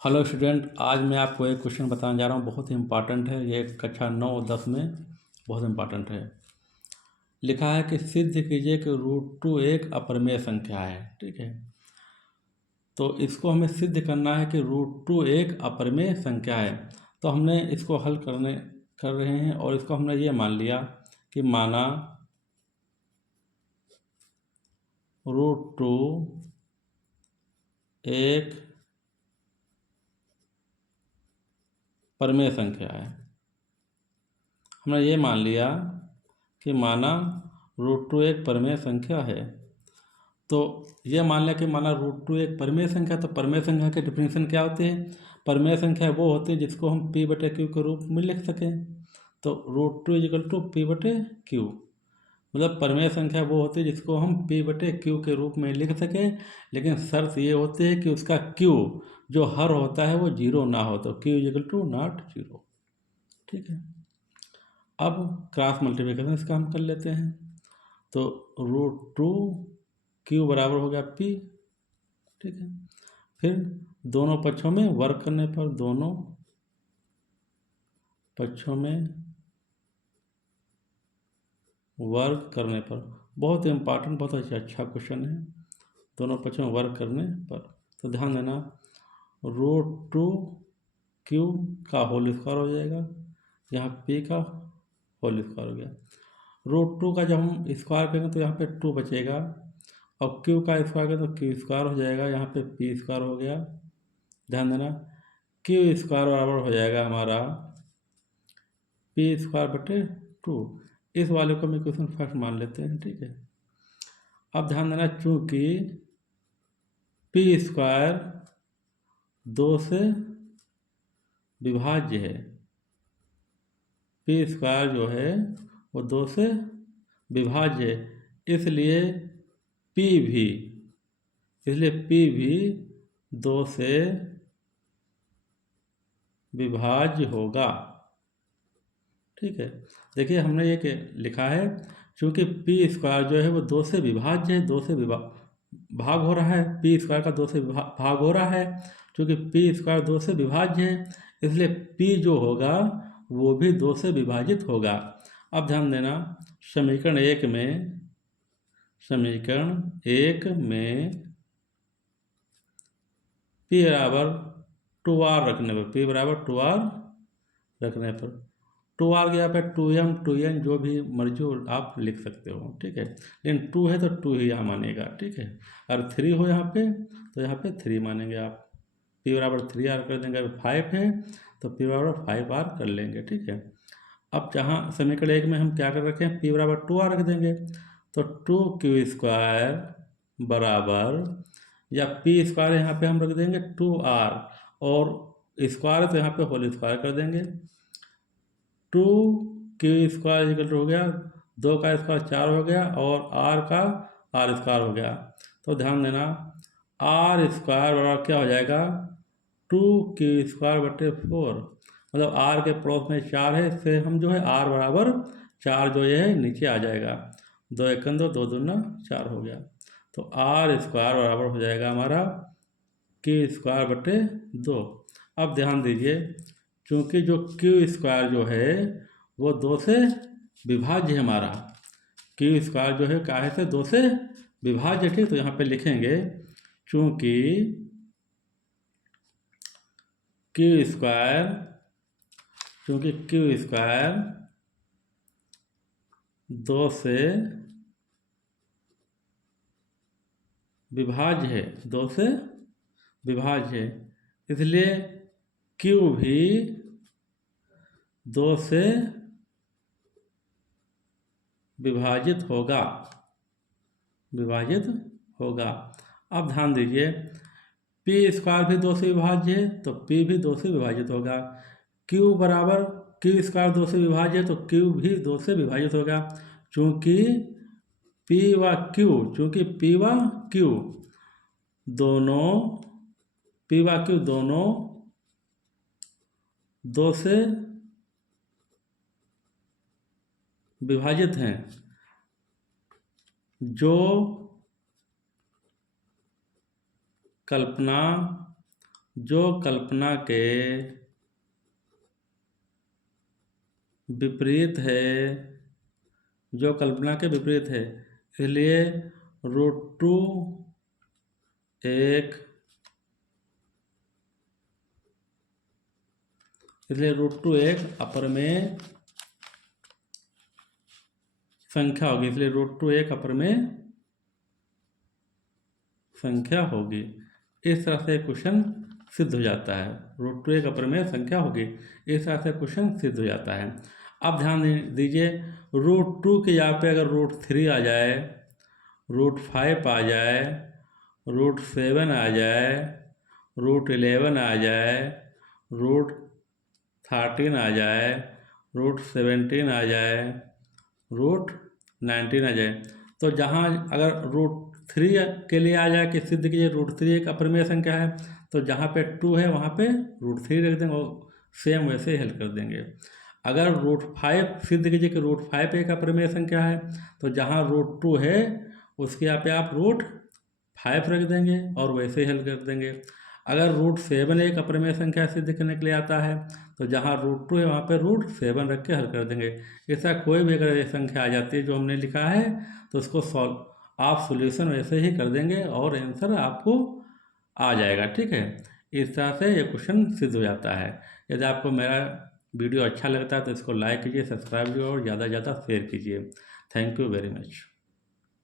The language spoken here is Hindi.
हेलो स्टूडेंट, आज मैं आपको एक क्वेश्चन बताने जा रहा हूँ। बहुत ही इम्पॉर्टेंट है। ये कक्षा 9 और 10 में बहुत इम्पॉर्टेंट है। लिखा है कि सिद्ध कीजिए कि √2 एक अपरिमेय संख्या है। ठीक है, तो इसको हमें सिद्ध करना है कि √2 एक अपरिमेय संख्या है। तो हमने इसको हल कर रहे हैं और इसको हमने ये मान लिया कि माना √2 एक परिमेय संख्या है। हमने ये मान लिया कि माना √2 एक परिमेय संख्या है। तो यह मान लिया कि माना √2 एक परिमेय संख्या। तो परिमेय संख्या की डिफिनेशन क्या होती है? परिमेय संख्या वो होती है जिसको हम p/q के रूप में लिख सकें। तो √2 = p/q, मतलब परिमेय संख्या वो होती है जिसको हम p/q के रूप में लिख सकें, लेकिन शर्त ये होती है कि उसका q जो हर होता है वो 0 ना हो। तो q = नॉट 0। ठीक है, अब क्रॉस मल्टीप्लिकेशन इसका हम कर लेते हैं। तो √2 q बराबर हो गया p। ठीक है, फिर दोनों पक्षों में वर्ग करने पर, दोनों पक्षों में वर्ग करने पर, बहुत इंपॉर्टेंट, बहुत अच्छा क्वेश्चन है। दोनों पक्षों में वर्ग करने पर, तो ध्यान देना, √2 q का होल स्क्वायर हो जाएगा, यहाँ p का होल स्क्वायर हो गया। √2 का जब हम स्क्वायर करेंगे तो यहाँ पे 2 बचेगा, और q का स्क्वायर करें तो q² हो जाएगा, यहाँ पे p² हो गया। ध्यान देना, q² बराबर हो जाएगा हमारा p²/2। इस वाले को हम इक्वेशन फर्स्ट मान लेते हैं। ठीक है, अब ध्यान देना, चूंकि p² 2 से विभाज्य है, p² जो है वो 2 से विभाज्य है, इसलिए p भी 2 से विभाज्य होगा। ठीक है, देखिए हमने ये लिखा है, चूंकि p² जो है वो 2 से विभाज्य है, 2 से भाग हो रहा है, p² का 2 से भाग हो रहा है। चूंकि p² 2 से विभाज्य है, इसलिए p जो होगा वो भी 2 से विभाजित होगा। अब ध्यान देना, समीकरण एक में p बराबर 2r रखने पर, p बराबर 2r रखने पर, 2r की यहाँ पे 2m 2n जो भी मर्जी हो आप लिख सकते हो। ठीक है, लेकिन 2 है तो 2 ही यहाँ मानेगा। ठीक है, अगर 3 हो यहाँ पे तो यहाँ पे 3 मानेंगे आप। p बराबर 3r कर देंगे। अगर 5 है तो p बराबर 5r कर लेंगे। ठीक है, अब जहाँ समीकरण एक में हम क्या कर रखे हैं, p बराबर 2r रख देंगे, तो 2q² बराबर, या p² यहाँ पे हम रख देंगे 2r, और स्क्वायर तो यहाँ पे होल स्क्वायर कर देंगे। 2q² हो गया, 2 का स्क्वायर 4 हो गया, और r का r² हो गया। तो ध्यान देना, r² बराबर क्या हो जाएगा, 2q²/4, मतलब r के पड़ोस में 4 है, इससे हम जो है r बराबर 4 जो ये है नीचे आ जाएगा। 2 × 2 2 दूना 4 हो गया। तो r² बराबर हो जाएगा हमारा q²/2। अब ध्यान दीजिए, चूंकि जो q² जो है वो 2 से विभाज्य है हमारा, q² जो है काहे से 2 से विभाज्य। ठीक, तो यहाँ पे लिखेंगे, चूंकि q² 2 से विभाज्य है, 2 से विभाज्य है, इसलिए q भी 2 से विभाजित होगा। अब ध्यान दीजिए, p² भी 2 से विभाज्य है, तो p भी 2 से विभाजित होगा। q बराबर q² 2 से विभाज्य है, तो q भी 2 से विभाजित होगा। चूंकि p व q दोनों 2 से विभाजित हैं, जो कल्पना जो कल्पना के विपरीत है, जो कल्पना के विपरीत है, इसलिए रूट 2 एक अपरिमेय संख्या होगी, इसलिए रूट 2 एक अपरिमेय संख्या होगी। इस तरह से क्वेश्चन सिद्ध हो जाता है। रूट 2 एक अपरिमेय संख्या होगी, इस तरह से क्वेश्चन सिद्ध हो जाता है। अब ध्यान दीजिए, रूट 2 के यहाँ पे अगर रूट 3 आ जाए, रूट 5 आ जाए, रूट 7 आ जाए, रूट 11 आ जाए, रूट 13 आ जाए, रूट 17 आ जाए, रूट 19 आ जाए, तो जहाँ अगर रूट 3 के लिए आ जाए कि सिद्ध कीजिए रूट 3 एक अपरिमेय संख्या है, तो जहाँ पे 2 है वहाँ पे रूट 3 रख देंगे और सेम वैसे ही हल कर देंगे। अगर रूट 5 सिद्ध कीजिए कि रूट 5 एक अपरिमेय संख्या है, तो जहाँ रूट 2 है उसके यहाँ पे आप रूट 5 रख देंगे और वैसे ही हल कर देंगे। अगर रूट 7 एक अपरिमेय संख्या सिद्ध करने के लिए आता है, तो जहाँ रूट 2 है वहाँ पे रूट 7 रख के हल कर देंगे। ऐसा कोई भी अगर ये संख्या आ जाती है जो हमने लिखा है, तो उसको आप सॉल्यूशन वैसे ही कर देंगे और आंसर आपको आ जाएगा। ठीक है, इस तरह से ये क्वेश्चन सिद्ध हो जाता है। यदि आपको मेरा वीडियो अच्छा लगता है तो इसको लाइक कीजिए, सब्सक्राइब कीजिए और ज़्यादा से ज़्यादा शेयर कीजिए। Thank you very much.